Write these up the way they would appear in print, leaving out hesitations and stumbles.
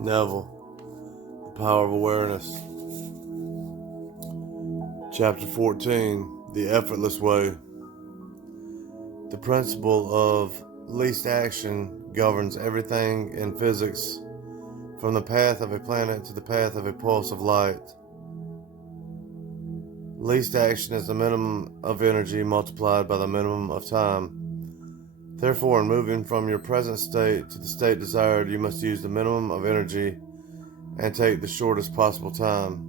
Neville, The Power of Awareness. Chapter 14, The Effortless Way. The principle of least action governs everything in physics, from the path of a planet to the path of a pulse of light. Least action is the minimum of energy multiplied by the minimum of time. Therefore, in moving from your present state to the state desired, you must use the minimum of energy and take the shortest possible time.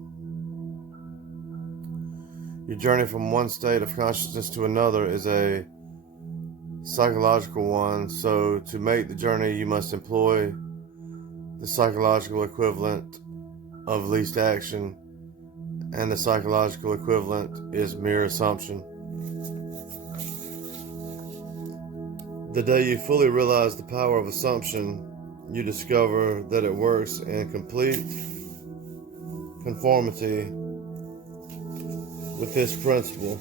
Your journey from one state of consciousness to another is a psychological one, so to make the journey, you must employ the psychological equivalent of least action, and the psychological equivalent is mere assumption. The day you fully realize the power of assumption, you discover that it works in complete conformity with this principle.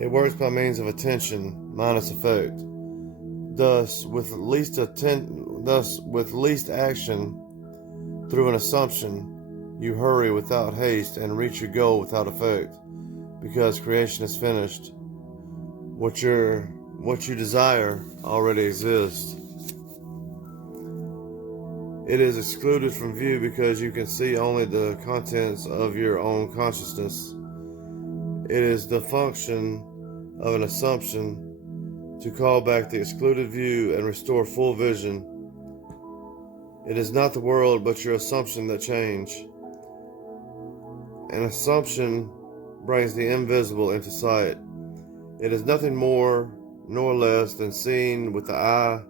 It works by means of attention minus effect. Thus, with least action through an assumption, you hurry without haste and reach your goal without effect, because creation is finished. What you desire already exists. It is excluded from view because you can see only the contents of your own consciousness. It is the function of an assumption to call back the excluded view and restore full vision. It is not the world but your assumption that change. An assumption brings the invisible into sight. It is nothing more nor less than seeing with the eye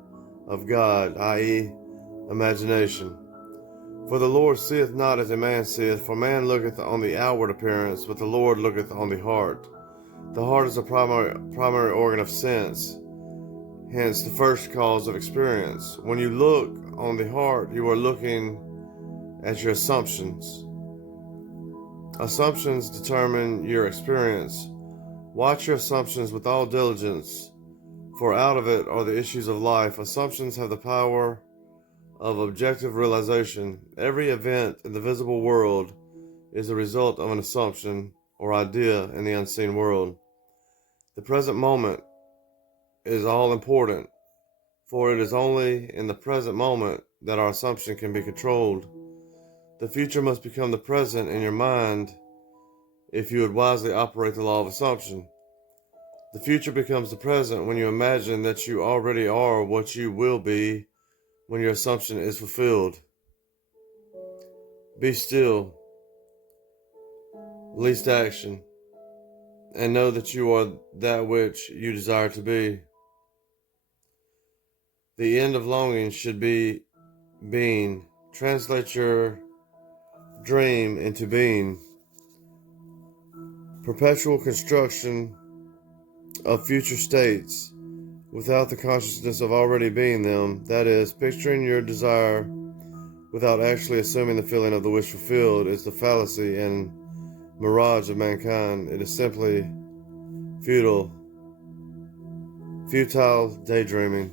of God, i.e., imagination. For the Lord seeth not as a man seeth, for man looketh on the outward appearance, but the Lord looketh on the heart. The heart is a primary organ of sense, hence the first cause of experience. When you look on the heart, you are looking at your assumptions. Assumptions determine your experience. Watch your assumptions with all diligence, for out of it are the issues of life. Assumptions have the power of objective realization. Every event in the visible world is the result of an assumption or idea in the unseen world. The present moment is all important, for it is only in the present moment that our assumption can be controlled. The future must become the present in your mind if you would wisely operate the law of assumption. The future becomes the present when you imagine that you already are what you will be when your assumption is fulfilled. Be still, least action, and know that you are that which you desire to be. The end of longing should be being. Translate your dream into being. Perpetual construction of future states without the consciousness of already being them, that is, picturing your desire without actually assuming the feeling of the wish fulfilled, is the fallacy and mirage of mankind. It is simply futile daydreaming.